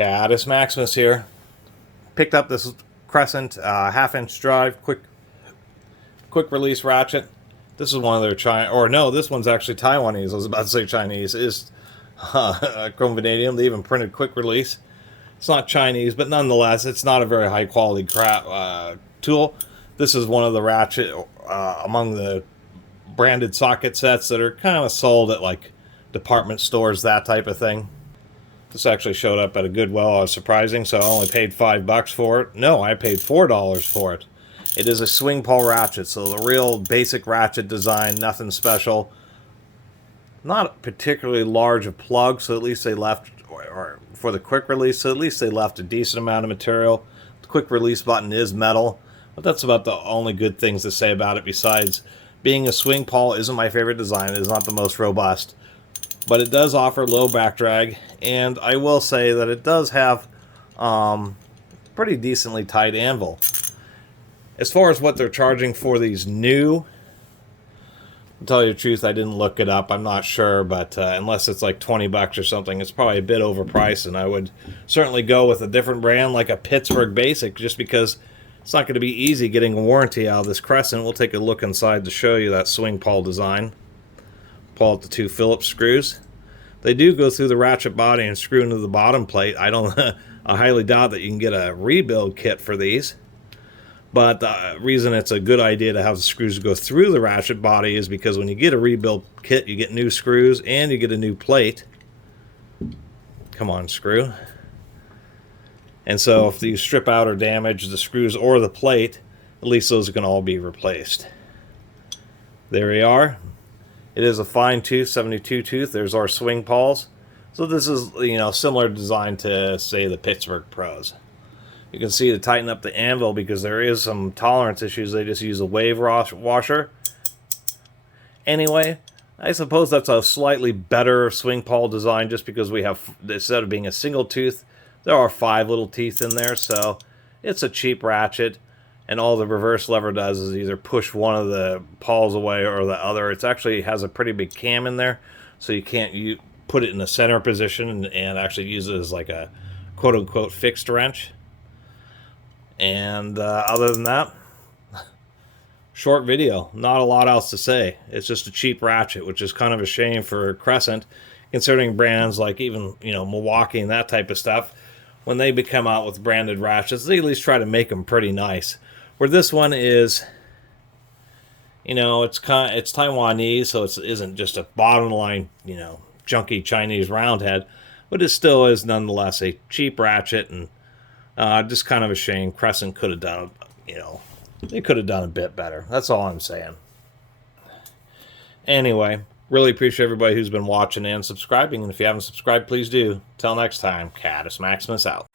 Catus Maximus here. Picked up this Crescent half-inch drive, quick release ratchet. This is one of their this one's actually Taiwanese. I was about to say Chinese. It is chrome vanadium. They even printed quick release. It's not Chinese, but nonetheless, it's not a very high quality tool. This is one of the ratchet among the branded socket sets that are kind of sold at like department stores, that type of thing. This actually showed up at a Goodwill. I was surprising, so I only paid $5 for it. No, I paid $4 for it. It is a swing pawl ratchet, so the real basic ratchet design, nothing special. Not particularly large a plug, so at least they left, or for the quick release, so at least they left a decent amount of material. The quick release button is metal, but that's about the only good things to say about it, besides being a swing pawl isn't my favorite design. It is not the most robust, but it does offer low back drag, and I will say that it does have pretty decently tight anvil. As far as what they're charging for these new, to tell you the truth, I didn't look it up. I'm not sure, but unless it's like $20 or something, it's probably a bit overpriced, and I would certainly go with a different brand like a Pittsburgh Basic, just because it's not going to be easy getting a warranty out of this Crescent. We'll take a look inside to show you that swing pawl design. Pull out the 2 Phillips screws. They do go through the ratchet body and screw into the bottom plate. I highly doubt that you can get a rebuild kit for these. But the reason it's a good idea to have the screws go through the ratchet body is because when you get a rebuild kit, you get new screws and you get a new plate. Come on, screw. And so if you strip out or damage the screws or the plate, at least those can all be replaced. There we are. It is a fine tooth, 72 tooth. There's our swing pawls. So this is, similar design to, say, the Pittsburgh Pros. You can see to tighten up the anvil, because there is some tolerance issues, they just use a wave washer. Anyway, I suppose that's a slightly better swing pawl design, just because we have, instead of being a single tooth, there are 5 little teeth in there, so it's a cheap ratchet. And all the reverse lever does is either push one of the pawls away or the other. It actually has a pretty big cam in there, so you can't put it in the center position and actually use it as like a quote-unquote fixed wrench. And other than that, short video. Not a lot else to say. It's just a cheap ratchet, which is kind of a shame for Crescent, considering brands like even, Milwaukee and that type of stuff. When they come out with branded ratchets, they at least try to make them pretty nice. Where this one is, it's Taiwanese, so it isn't just a bottom line, junky Chinese roundhead, but it still is nonetheless a cheap ratchet, and just kind of a shame. Crescent could have done, they could have done a bit better. That's all I'm saying. Anyway, really appreciate everybody who's been watching and subscribing, and if you haven't subscribed, please do. Till next time, Catus Maximus out.